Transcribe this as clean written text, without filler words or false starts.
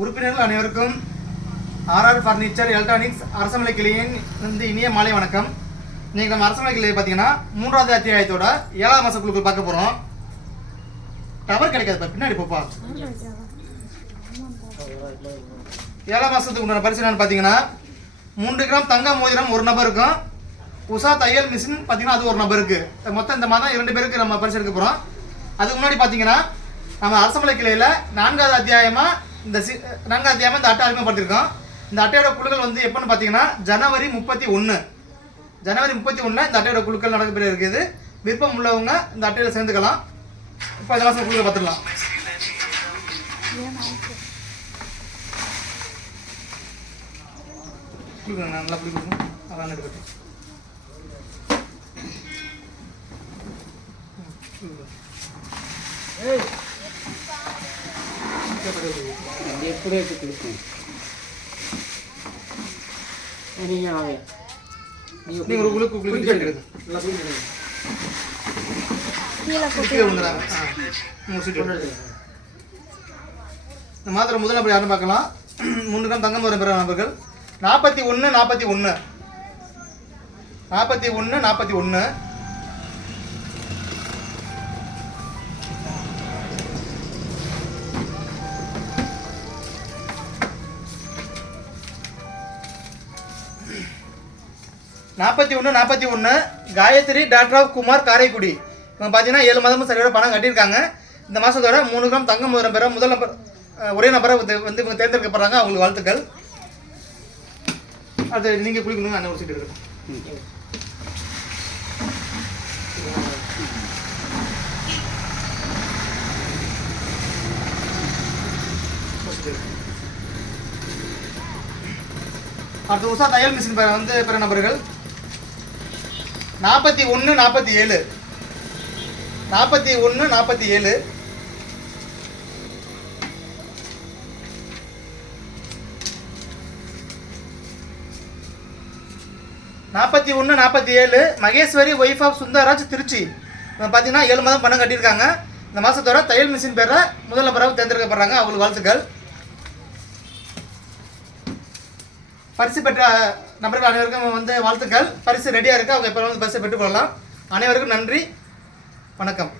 உறுப்பினர்கள் அனைவருக்கும் RR furniture electronics Arasamalai கிளையின் இனிய மாலை வணக்கம். இன்னைக்கு நம்ம அரசமலை கிளையை பார்த்தீங்கன்னா 3வது அத்தியாயத்தோட 7ஆம் மாச குழுக்கள் பார்க்க போகிறோம். டவர் கிடைக்காதுப்பா, பின்னாடி போப்பா. 7ஆம் மாசத்துக்கு உண்டான பரிசு என்னன்னு பார்த்தீங்கன்னா 3 கிராம் தங்க மோதிரம் ஒரு நபருக்கும், உஷா தையல் மிஷின் பார்த்தீங்கன்னா அது ஒரு நபருக்கு. மொத்தம் இந்த மாதம் 2 பேருக்கு நம்ம பரிசு எடுக்க போகிறோம். அதுக்கு முன்னாடி பார்த்தீங்கன்னா நம்ம அரசமலை கிளையில் 4வது அத்தியாயமாக இந்த அட்டை அறிமுகப்படுத்திருக்கோம். இந்த அட்டையோட குழுக்கள் வந்து எப்போன்னு பார்த்தீங்கன்னா ஜனவரி 31 இந்த அட்டையோட குழுக்கள் நடக்கப்பெற இருக்குது. விருப்பம் உள்ளவங்க இந்த அட்டையில் சேர்ந்துக்கலாம். இப்போ இந்த மாதம் குழுக்கள் பார்த்துடலாம். குழுக்கணும் நல்லா குழி கொடுக்கணும். அதான் எடுக்கட்டும். எப்படி கொடுக்கும் நீங்கள் ஒரு குழுக்கு குளிக்க எடுங்க. இந்த மாத்திரை முதல் நபர் யாருன்னு பார்க்கலாம். 3 கிராம் தங்கம் வரும் பிற நபர்கள் 41 41 41 காயத்ரி டாக்டர் ஆஃப் குமார் காரைக்குடி. இவங்க பார்த்தீங்கன்னா 7 மாதமும் சரியோட பணம் கட்டியிருக்காங்க. இந்த மாதத்தோட 3 கிராம் தங்கம் முதல் பெற முதல் நபர் ஒரே நபரை வந்து இவங்க தேர்ந்தெடுக்கப்படுறாங்க. அவங்களுக்கு வாழ்த்துக்கள். அது நீங்கள் குளிக்கணுங்க. அந்த ஒரு சீட்டு இருக்கு. அடுத்து உஷா தையல் மிஷின் வந்து பிற நபர்கள் 41 47 மகேஸ்வரி ஒய்ஃப் ஆஃப் சுந்தரராஜ் திருச்சி. பார்த்தீங்கன்னா 7 மாதம் பணம் கட்டியிருக்காங்க. இந்த மாதத்தோட தையல் மிஷின் பெற முதல் நபராக தேர்ந்தெடுக்கப்படுறாங்க. அவங்களுக்கு வாழ்த்துக்கள். பரிசு பெற்ற நபர்கள் அனைவருக்கும் வந்து வாழ்த்துக்கள். பரிசு ரெடியாக இருக்குது. அவங்க எப்போ வந்து பரிசு பெற்றுக்கொள்ளலாம். அனைவருக்கும் நன்றி, வணக்கம்.